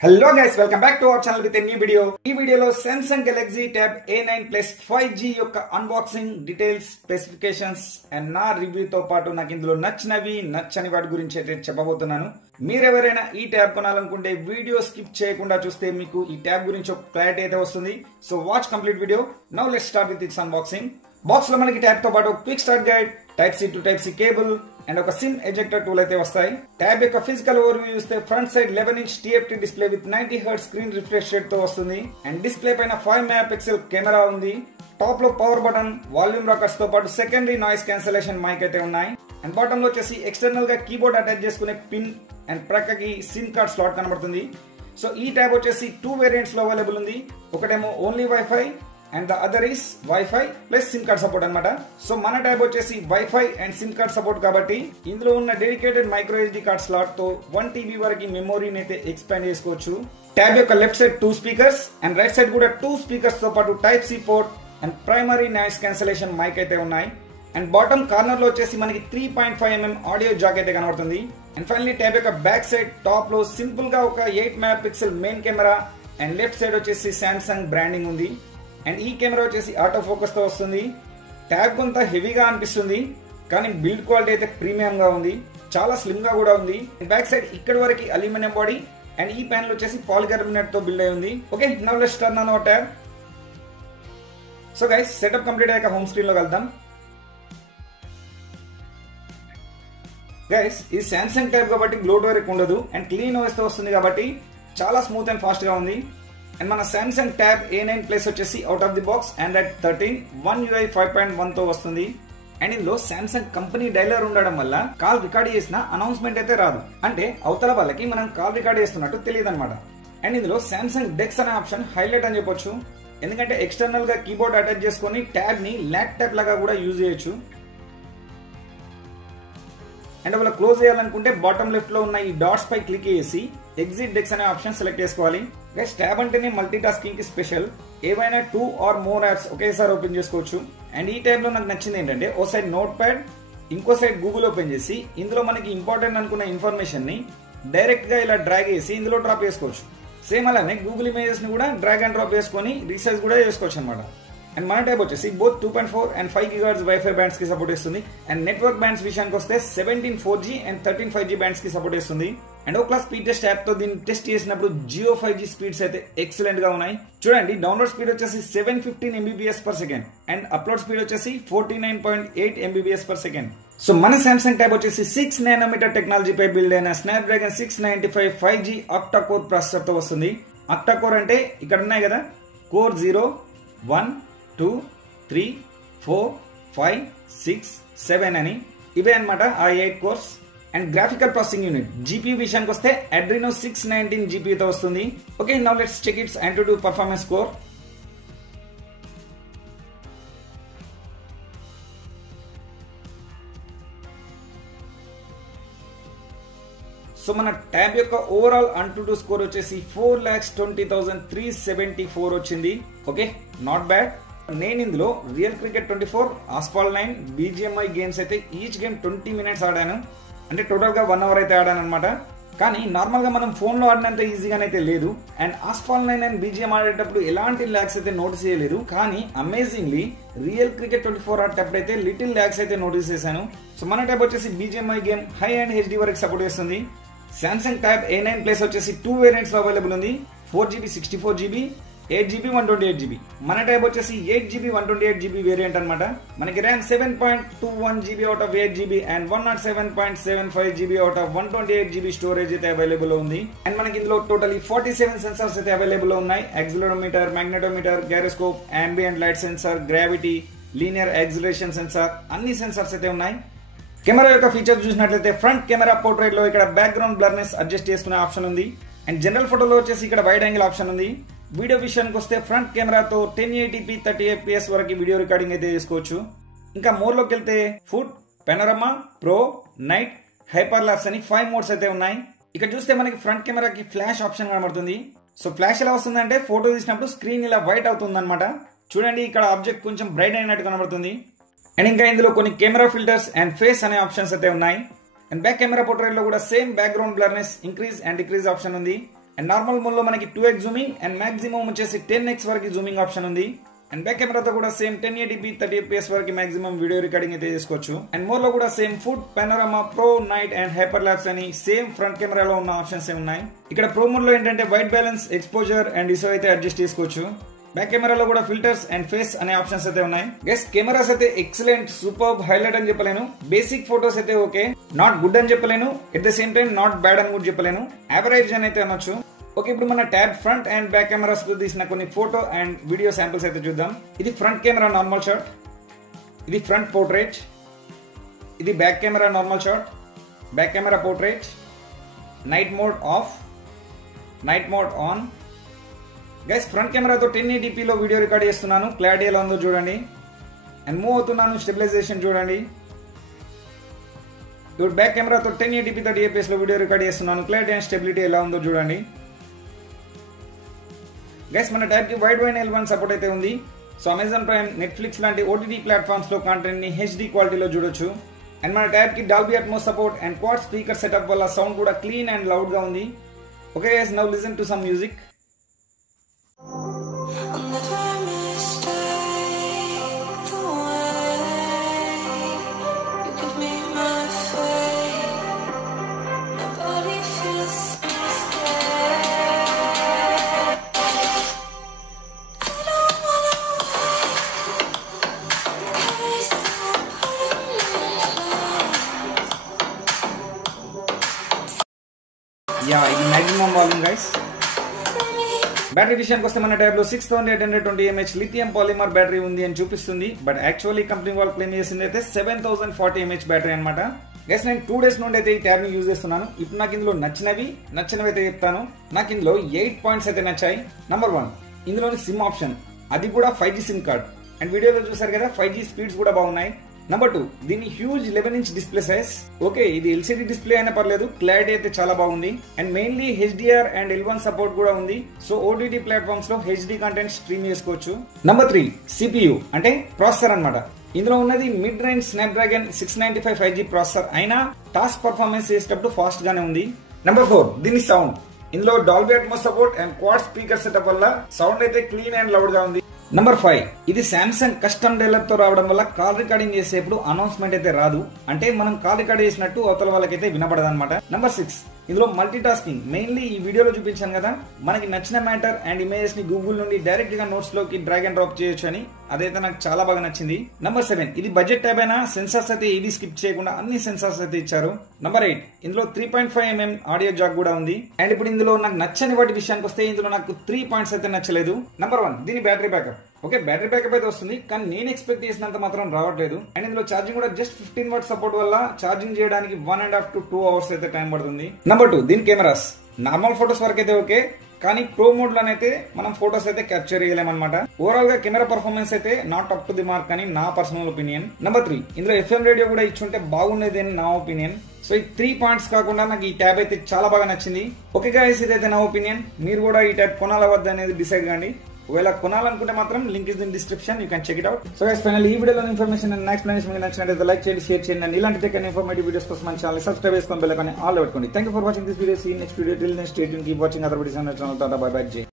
Hello guys, welcome back to our channel with a new video. ఈ వీడియోలో Samsung Galaxy Tab A9 Plus 5G యొక్క unboxing details, specifications and నా review తో పాటు నాకు ఇందులో నచ్చని వాటి గురించి అయితే చెప్పబోతున్నాను. మీరెవరైనా ఈ ట్యాబ్ కొనాలనుకుంటే వీడియో స్కిప్ చేయకుండా చూస్తే మీకు ఈ ట్యాబ్ గురించి ఒక క్లారిటీ అయితే వస్తుంది. So watch complete video. Now let's start with its unboxing. Box లో మనకి ట్యాబ్ తో పాటు quick start guide, type C to type C cable and ఒక సిమ్ ఎజెక్టర్ టూల్ అయితే వస్తాయి. ట్యాబ్ యొక్క ఫిజికల్ ఓవర్వ్యూ చూస్తే front side 11" TFT display with 90Hz screen refresh rate తో వస్తుంది. అండ్ డిస్ప్లే పైన 5 MP కెమెరా ఉంది. టాప్ లో పవర్ బటన్, వాల్యూమ్ రాకర్స్ తో పాటు సెకండరీ నాయిస్ క్యాన్సలేషన్ మైక్ అయితే ఉన్నాయి. అండ్ బాటమ్ లో వచ్చేసి ఎక్స్టర్నల్ గా కీబోర్డ్ అటాచ్ చేసుకునే పిన్ అండ్ ప్రక్కకి సిమ్ కార్డ్ స్లాట్ కనబడుతుంది. సో ఈ ట్యాబ్ వచ్చేసి 2 వేరియంట్స్ లో అవైలబుల్ ఉంది. ఒకటేమో only wifi and the other is wifi plus SIM card support అనమాట. సో మన ట్యాబ్ వచ్చేసి wifi and SIM card support కాబట్టి ఇందులో ఉన్న dedicated micro SD card slot తో 1 TB వరకు మెమోరీని అయితే ఎక్స్పాండ్ చేసుకోవచ్చు. ట్యాబ్ యొక్క left side 2 speakers and right side కూడా 2 స్పీకర్స్ తో పాటు type C port and primary noise cancellation mic అయితే ఉన్నాయి. అండ్ బాటమ్ కార్నర్ లో వచ్చేసి మనకి 3.5 mm ఆడియో జాక్ అయితే కనబడుతుంది. అండ్ ఫైనల్లీ ట్యాబ్ యొక్క బ్యాక్ సైడ్ టాప్ లో సింపుల్ గా ఒక 8 MP main camera and left side వచ్చేసి సామ్సంగ్ బ్రాండింగ్ ఉంది. అండ్ ఈ కెమెరా వచ్చేసి ఆటో ఫోకస్ తో వస్తుంది. ట్యాబ్ కొంత హెవీగా అనిపిస్తుంది కానీ బిల్డ్ క్వాలిటీ అయితే ప్రీమియం గా ఉంది. చాలా స్లిమ్ గా కూడా ఉంది. బ్యాక్ సైడ్ ఇక్కడ వరకు అల్యూమినియం బాడీ అండ్ ఈ ప్యానల్ వచ్చేసి పాలికార్బోనేట్ తో బిల్డ్ అయి ఉంది. Okay, now let's turn on hour tab. So guys, setup complete అయ్యాక హోమ్ స్క్రీన్ లో వెళ్దాం. గైస్, ఈ సామ్సంగ్ ట్యాబ్ కాబట్టి బ్లోట్వేర్ ఎక్కువ ఉండదు అండ్ క్లీన్ ఓఎస్ తో వస్తుంది కాబట్టి చాలా స్మూత్ అండ్ ఫాస్ట్ గా ఉంది. అండ్ మన సామ్సంగ్ ట్యాబ్ A9 Plus వచ్చేసి out of the box Android 13 One UI 5.1 తో వస్తుంది. అండ్ ఇందులో సామ్సంగ్ కంపెనీ డైలర్ ఉండడం వల్ల కాల్ రికార్డ్ చేసిన అనౌన్స్మెంట్ అయితే రాదు. అంటే అవతల వాళ్ళకి మనం కాల్ రికార్డ్ చేస్తున్నట్టు తెలియదు అనమాట. అండ్ ఇందులో సామ్సంగ్ డెక్స్ అనే ఆప్షన్ హైలైట్ అని చెప్పొచ్చు. ఎందుకంటే ఎక్స్టర్నల్ గా కీబోర్డ్ అటాచ్ చేసుకుని ట్యాబ్ ని ల్యాప్టాప్ లాగా కూడా యూజ్ చేయొచ్చు. అండ్ ఒకవేళ క్లోజ్ చేయాలనుకుంటే బాటమ్ లెఫ్ట్ లో ఉన్న ఈ డాట్స్ పై క్లిక్ చేసి ఎగ్జిట్ డెక్స్ అనే ఆప్షన్ సెలెక్ట్ చేసుకోవాలి. గైస్, ట్యాబ్ అంటేనే మల్టీ టాస్కింగ్ కి స్పెషల్. ఏవైనా 2 or more యాప్స్ ఒకేసారి ఓపెన్ చేసుకోవచ్చు. అండ్ ఈ ట్యాబ్ లో నాకు నచ్చింది ఏంటంటే ఓ సైడ్ నోట్ ప్యాడ్, ఇంకో సైడ్ గూగుల్ ఓపెన్ చేసి ఇందులో మనకి ఇంపార్టెంట్ అనుకున్న ఇన్ఫర్మేషన్ ని డైరెక్ట్ గా ఇలా డ్రాగ్ చేసి ఇందులో డ్రాప్ చేసుకోవచ్చు. సేమ్ అలానే గూగుల్ ఇమేజెస్ ని కూడా డ్రాగ్ అండ్ డ్రాప్ చేసుకుని రీసైజ్ కూడా చేసుకోవచ్చు అనమాట. అండ్ మన ట్యాబ్ వచ్చేసి both 2.4 and 5 GHz wifi bands కి సపోర్ట్ చేస్తుంది. అండ్ నెట్వర్క్ బ్యాండ్స్ విషయానికి వస్తే 17 4G and 13 5G బ్యాండ్స్ కి సపోర్ట్ చేస్తుంది. అండ్ ఓ క్లాస్ స్పీడ్ టెస్ట్ యాప్ తో దీన్ని టెస్ట్ చేసినప్పుడు జియో 5G స్పీడ్స్ అయితే ఎక్సలెంట్ గా ఉన్నాయి. చూడండి, డౌన్లోడ్ స్పీడ్ వచ్చేసి 715 Mbps/s అండ్ అప్లోడ్ స్పీడ్ వచ్చేసి 49.8 Mbps/s. సో మన సామ్సంగ్ ట్యాబ్ వచ్చేసి 6 nm టెక్నాలజీపై బిల్డ్ అయిన Snapdragon 695 5G octa core processor తో వస్తుంది. ఆక్టా కోర్ అంటే ఇక్కడ ఉన్నాయి కదా, కోర్ 0 1 2 3 4 5 6 7 అని ఇవే అనమాట ఆ 8 cores. And graphical processing unit GPU విషయానికి వస్తే Adreno 619 GPU తో వస్తుంది. Okay, now let's check its AnTuTu performance score. So మన ట్యాబ్ యొక్క ఓవరాల్ AnTuTu స్కోర్ వచ్చేసి 4,20,374 వచ్చింది. Okay, not bad. నేను ఇందులో Real Cricket 24, Asphalt 9, BGMI games అయితే ఈచ్ గేమ్ 20 minutes ఆడాను. అంటే టోటల్ గా 1 hour అయితే ఆడాను అనమాట. కానీ నార్మల్ గా మనం ఫోన్ లో ఆడినంత ఈజీగానైతే లేదు. అండ్ ఆస్ఫాల్ట్ 9 అండ్ BGM ఆడేటప్పుడు ఎలాంటి ల్యాగ్స్ అయితే నోటీస్ చేయలేదు. కానీ అమేజింగ్లీ రియల్ క్రికెట్ 24 ఆడేటప్పుడు అయితే లిటిల్ ల్యాగ్స్ అయితే నోటీస్ చేశాను. సో మన ట్యాబ్ వచ్చేసి BGMI game high and HD వరకు సపోర్ట్ చేస్తుంది. సామ్సంగ్ ట్యాబ్ A9 Plus వచ్చేసి 2 వేరియంట్స్ లో అవైలబుల్ ఉంది. 4GB 64GB, 8GB 128GB. మన ట్యాబ్ వచ్చేసి 8GB 128GB వేరియంట్ అనమాట. మనకి RAM 7.21GB out of 8GB and 107.75GB out of 128GB storage అయితే అవైలబుల్ ఉంది. అండ్ మనకి ఇందులో టోటలీ 47 సెన్సార్స్ అయితే అవైలబుల్ ఉన్నాయి. Accelerometer, magnetometer, gyroscope, ambient light sensor, gravity, linear acceleration sensor, అన్ని సెన్సార్స్ అయితే ఉన్నాయి. కెమెరా యొక్క ఫీచర్స్ చూసినట్లయితే ఫ్రంట్ కెమెరా పోర్ట్రేట్ లో ఇక్కడ బ్యాక్గ్రౌండ్ బ్లర్నెస్ అడ్జస్ట్ చేసుకునే ఆప్షన్ ఉంది. అండ్ జనరల్ ఫోటోలో వచ్చేసి ఇక్కడ వైడ్ యాంగిల్ ఆప్షన్ ఉంది. వీడియో విషయానికి వస్తే ఫ్రంట్ కెమెరాతో 1080p 30 FPS వరకు వీడియో రికార్డింగ్ అయితే చేసుకోవచ్చు. ఇంకా మోర్ లోకి వెళ్తే food, panorama, pro, night, hyperlapse అని 5 మోడ్స్ అయితే ఉన్నాయి. ఇక్కడ చూస్తే మనకి ఫ్రంట్ కెమెరాకి ఫ్లాష్ ఆప్షన్ కనబడుతుంది. సో ఫ్లాష్ ఎలా వస్తుందంటే ఫోటో తీసినప్పుడు స్క్రీన్ ఇలా వైట్ అవుతుంది అనమాట. చూడండి, ఇక్కడ ఆబ్జెక్ట్ కొంచెం బ్రైట్ అయినట్టు కనబడుతుంది. అండ్ ఇంకా ఇందులో కొన్ని కెమెరా ఫిల్టర్స్ అండ్ ఫేస్ అనే ఆప్షన్స్ అయితే ఉన్నాయి. అండ్ బ్యాక్ కెమెరా పోర్ట్రేట్ లో కూడా same background blurriness increase and decrease option ఉంది. అండ్ నార్మల్ మోడ్ లో మనకి 2x జూమింగ్ అండ్ మాక్సిమం వచ్చేసి 10x వరకు జూమింగ్ ఆప్షన్ ఉంది. అండ్ బ్యాక్ కెమెరాతో కూడా సేమ్ 1080p 30fps వరకు మాక్సిమం వీడియో రికార్డింగ్ అయితే చేసుకోవచ్చు. అండ్ మోర్ లో కూడా same food, panorama, pro, night and hyper lapse అని సేమ్ ఫ్రంట్ కెమెరాలో ఉన్న ఆప్షన్స్ ఉన్నాయి. ఇక్కడ ప్రో మోడ్ లో ఏంటంటే white balance, exposure and ISO అయితే అడ్జస్ట్ చేసుకోవచ్చు. బ్యాక్ కెమెరాలో కూడా ఫిల్టర్స్ అండ్ ఫేస్ అనే ఆప్షన్స్ అయితే ఉన్నాయి. గెస్ కెమెరాస్ అయితే ఎక్సలెంట్, సూపర్, హైలైట్ అని చెప్పలేను. బేసిక్ ఫోటోస్ అయితే ఓకే, నాట్ గుడ్ అని చెప్పలేను. At the same time not bad అని కూడా చెప్పలేను. యావరేజ్ అని అయితే అనొచ్చు. ఓకే, ఇప్పుడు మన tab front and back cameras తో తీసిన కొన్ని ఫోటో అండ్ వీడియో శాంపిల్స్ అయితే చూద్దాం. ఇది ఫ్రంట్ కెమెరా నార్మల్ షాట్, ఇది ఫ్రంట్ పోర్ట్రేట్, ఇది back camera normal shot, back camera portrait, night mode off, night mode on. Guys front కెమెరాతో 1080p లో వీడియో రికార్డ్ చేస్తున్నాను. క్లారిటీ ఎలా ఉందో చూడండి. అండ్ మూవ్ అవుతున్నాను, స్టెబిలైజేషన్ చూడండి. ఇప్పుడు బ్యాక్ కెమెరాతో 1080p 30fps లో వీడియో రికార్డ్ చేస్తున్నాను. క్లారిటీ అండ్ స్టెబిలిటీ ఎలా ఉందో చూడండి. గైస్ మన ట్యాబ్ కి వైడ్ L1 సపోర్ట్ అయితే ఉంది. సో అమెజాన్ ప్రైమ్, నెట్ఫ్లిక్స్ లాంటి OTT ప్లాట్ఫామ్స్ లో కంటెంట్ ని HD క్వాలిటీలో చూడొచ్చు. అండ్ మన ట్యాబ్ కి Dolby Atmos support and quad speaker setup వల్ల సౌండ్ కూడా క్లీన్ అండ్ లౌడ్ గా ఉంది. Okay guys, now listen to some music. ఇది మాక్సిమం వాల్యూమ్ గైస్. బ్యాటరీ విషయానికి వస్తే మన ట్యాబ్ లో 6820 mAh లిథియం పాలిమర్ బ్యాటరీ ఉంది అని చూపిస్తుంది. బట్ యాక్చువల్లీ కంపెనీ వాళ్ళు క్లెయిమ్ చేసింది అయితే 7040 mAh బ్యాటరీ అనమాట. గైస్ నేను 2 days నుండి అయితే ఈ ట్యాబ్ ని యూజ్ చేస్తున్నాను. ఇప్పుడు నాకు ఇందులో నచ్చినవి అయితే చెప్తాను. నాకు ఇందులో 8 పాయింట్స్ అయితే నచ్చాయి. నంబర్ 1, ఇందులోని సిమ్ ఆప్షన్, అది కూడా 5G సిమ్ కార్డ్. అండ్ వీడియోలో చూసారు కదా 5G స్పీడ్స్ కూడా బాగున్నాయి. నంబర్ 2, దీని huge 11-inch display size. Okay, ఇది LCD డిస్ప్లే అయినా పర్లేదు, క్లారిటీ అయితే చాలా బాగుంది. And mainly HDR and L1 support కూడా ఉంది. సో OTT ప్లాట్ఫామ్స్ లో HD కంటెంట్ స్ట్రీమ్ చేసుకోవచ్చు. నంబర్ 3, CPU అంటే ప్రాసెసర్ అన్నమాట. ఇందులో ఉన్నది mid range Snapdragon 695 5G processor అయినా టాస్క్ పర్ఫార్మెన్స్ చేసేటప్పుడు ఫాస్ట్ గానే ఉంది. నంబర్ 4, దీని సౌండ్. ఇందులో Dolby Atmos support and quad speaker setup వల్ల సౌండ్ అయితే క్లీన్ అండ్ లౌడ్ గా ఉంది. నంబర్ 5, ఇది సామ్సంగ్ కస్టమ్ డైలర్ తో రావడం వల్ల కాల్ రికార్డింగ్ చేసేప్పుడు అనౌన్స్మెంట్ అయితే రాదు. అంటే మనం కాల్ రికార్డ్ చేసినట్టు అవతల వాళ్ళకైతే వినపడదు అనమాట. నంబర్ 6, ఇందులో మల్టీ టాస్కింగ్. మెయిన్లీ ఈ వీడియోలో చూపించాను కదా, మనకి నచ్చిన మ్యాటర్ అండ్ ఇమేజెస్ ని గూగుల్ నుండి డైరెక్ట్ గా నోట్స్ లోకి డ్రాగ్ అండ్ డ్రాప్ చేయొచ్చు అని, అదైతే నాకు చాలా బాగా నచ్చింది. నంబర్ 7, ఇది బడ్జెట్ ట్యాబ్ అయినా సెన్సార్స్ అయితే ఏది స్కిప్ చేయకుండా అన్ని సెన్సార్స్ అయితే ఇచ్చారు. నంబర్ 8, ఇందులో 3.5mm ఆడియో జాక్ కూడా ఉంది. అండ్ ఇప్పుడు ఇందులో నాకు నచ్చని వాటి విషయానికి వస్తే ఇందులో నాకు 3 పాయింట్స్ అయితే నచ్చలేదు. నంబర్ 1, దీని battery backup. Okay, battery backup అయితే వస్తుంది, కానీ నేను ఎక్స్పెక్ట్ చేసినంత మాత్రం రావట్లేదు. అండ్ ఇందులో ఛార్జింగ్ కూడా జస్ట్ 15 వాట్ సపోర్ట్ వల్ల ఛార్జింగ్ చేయడానికి 1.5 to 2 hours అయితే టైం పడుతుంది. నంబర్ 2, దీని కెమెరాస్. నార్మల్ ఫోటోస్ వరకు అయితే ఓకే, కానీ ప్రో మోడ్ లోనైతే మనం ఫోటోస్ అయితే క్యాప్చర్ చేయలేమన్నమాట. ఓవరాల్ గా కెమెరా పర్ఫార్మెన్స్ అయితే not up to the mark అని నా పర్సనల్ ఒపీనియన్. నంబర్ 3, ఇందులో FM రేడియో కూడా ఇచ్చుంటే బాగుండేది అని నా ఒపీనియన్. సో ఈ 3 పాయింట్స్ కాకుండా నాకు ఈ ట్యాబ్ అయితే చాలా బాగా నచ్చింది. ఓకే గైస్, ఇదైతే నా ఒపీనియన్. మీరు కూడా ఈ ట్యాబ్ కొనాలా వద్దా అనేది డిసైడ్ కాండి. ఒకవేళ కొనాలనుకుంటే మాత్రం link is in description, you can check it out. So guys, final ఈ వీడియోలో ఇన్ఫర్మేషన్ అండ్ ఎక్స్ప్లెనేషన్ మీకు నచ్చినట్లయితే లైక్ చేయండి, షేర్ చేయండి. అండ్ ఇలాంటి టెక్ అండ్ ఇన్ఫర్మేటివ్ వీడియోస్ కోసం మన ఛానల్ సబ్స్క్రైబ్ చేసుకొని బెల్ ఐకాన్ ఆల్ పెట్టుకోండి. Thank you for watching this video. See next video. Till next stay tuned, keep watching other videos on our channel. టాటా, bye bye, జై.